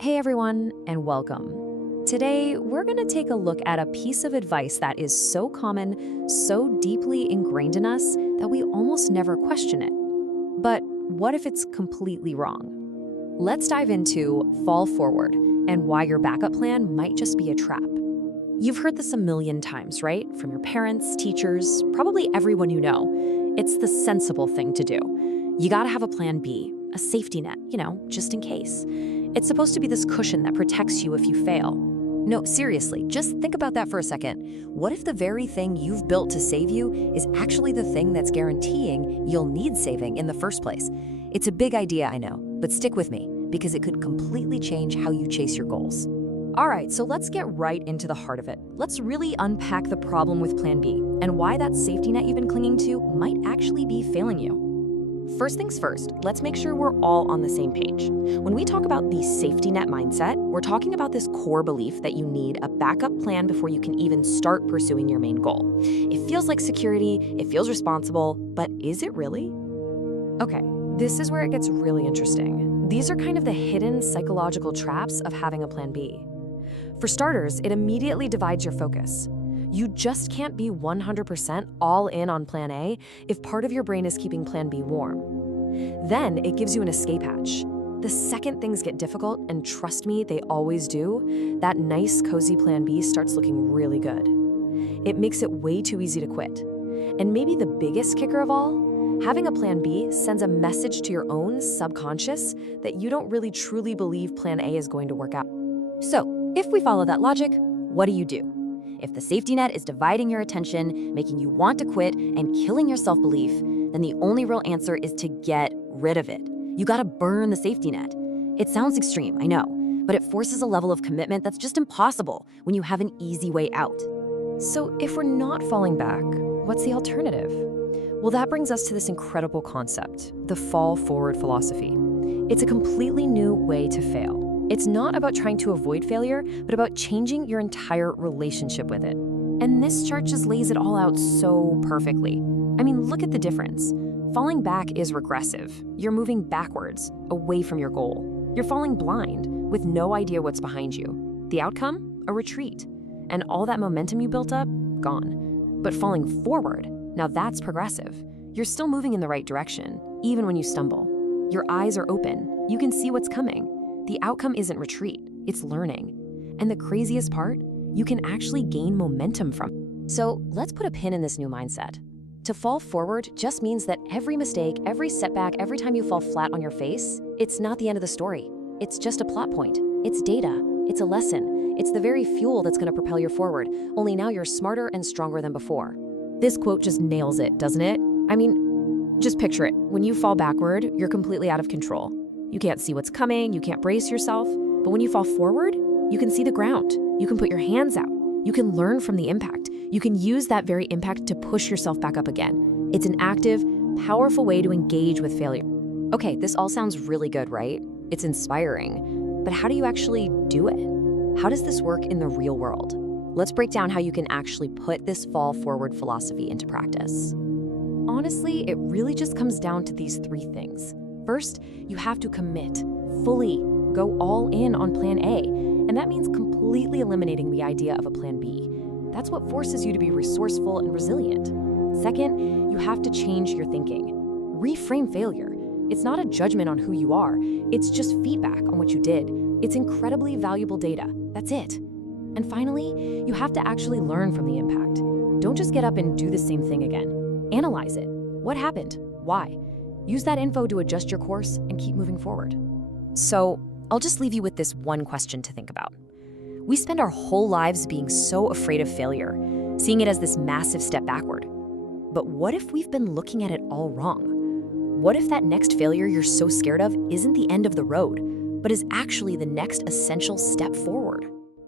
Hey everyone, and welcome. Today, we're going to take a look at a piece of advice that is so common, so deeply ingrained in us that we almost never question it. But what if it's completely wrong? Let's dive into fall forward and why your backup plan might just be a trap. You've heard this a million times, right? From your parents, teachers, probably everyone you know. It's the sensible thing to do. You gotta have a plan B, a safety net, just in case. It's supposed to be this cushion that protects you if you fail. No, seriously, just think about that for a second. What if the very thing you've built to save you is actually the thing that's guaranteeing you'll need saving in the first place? It's a big idea, I know, but stick with me, because it could completely change how you chase your goals. All right, so let's get right into the heart of it. Let's really unpack the problem with Plan B and why that safety net you've been clinging to might actually be failing you. First things first, let's make sure we're all on the same page. When we talk about the safety net mindset, we're talking about this core belief that you need a backup plan before you can even start pursuing your main goal. It feels like security, it feels responsible, but is it really? Okay, this is where it gets really interesting. These are kind of the hidden psychological traps of having a plan B. For starters, it immediately divides your focus. You just can't be 100% all in on Plan A if part of your brain is keeping Plan B warm. Then it gives you an escape hatch. The second things get difficult, and trust me, they always do, that nice, cozy Plan B starts looking really good. It makes it way too easy to quit. And maybe the biggest kicker of all, having a Plan B sends a message to your own subconscious that you don't really truly believe Plan A is going to work out. So, if we follow that logic, what do? If the safety net is dividing your attention, making you want to quit, and killing your self-belief, then the only real answer is to get rid of it. You gotta burn the safety net. It sounds extreme, I know, but it forces a level of commitment that's just impossible when you have an easy way out. So if we're not falling back, what's the alternative? Well, that brings us to this incredible concept, the fall forward philosophy. It's a completely new way to fail. It's not about trying to avoid failure, but about changing your entire relationship with it. And this chart just lays it all out so perfectly. I mean, look at the difference. Falling back is regressive. You're moving backwards, away from your goal. You're falling blind, with no idea what's behind you. The outcome? A retreat. And all that momentum you built up? Gone. But falling forward, now that's progressive. You're still moving in the right direction, even when you stumble. Your eyes are open. You can see what's coming. The outcome isn't retreat, it's learning. And the craziest part, you can actually gain momentum from it. So let's put a pin in this new mindset. To fall forward just means that every mistake, every setback, every time you fall flat on your face, it's not the end of the story. It's just a plot point. It's data. It's a lesson. It's the very fuel that's going to propel you forward, only now you're smarter and stronger than before. This quote just nails it, doesn't it? I mean, just picture it. When you fall backward, you're completely out of control. You can't see what's coming, you can't brace yourself, but when you fall forward, you can see the ground. You can put your hands out. You can learn from the impact. You can use that very impact to push yourself back up again. It's an active, powerful way to engage with failure. Okay, this all sounds really good, right? It's inspiring, but how do you actually do it? How does this work in the real world? Let's break down how you can actually put this fall forward philosophy into practice. Honestly, it really just comes down to these three things. First, you have to commit, fully, go all in on Plan A, and that means completely eliminating the idea of a Plan B. That's what forces you to be resourceful and resilient. Second, you have to change your thinking. Reframe failure. It's not a judgment on who you are, it's just feedback on what you did. It's incredibly valuable data. That's it. And finally, you have to actually learn from the impact. Don't just get up and do the same thing again. Analyze it. What happened? Why? Use that info to adjust your course and keep moving forward. So, I'll just leave you with this one question to think about. We spend our whole lives being so afraid of failure, seeing it as this massive step backward. But what if we've been looking at it all wrong? What if that next failure you're so scared of isn't the end of the road, but is actually the next essential step forward?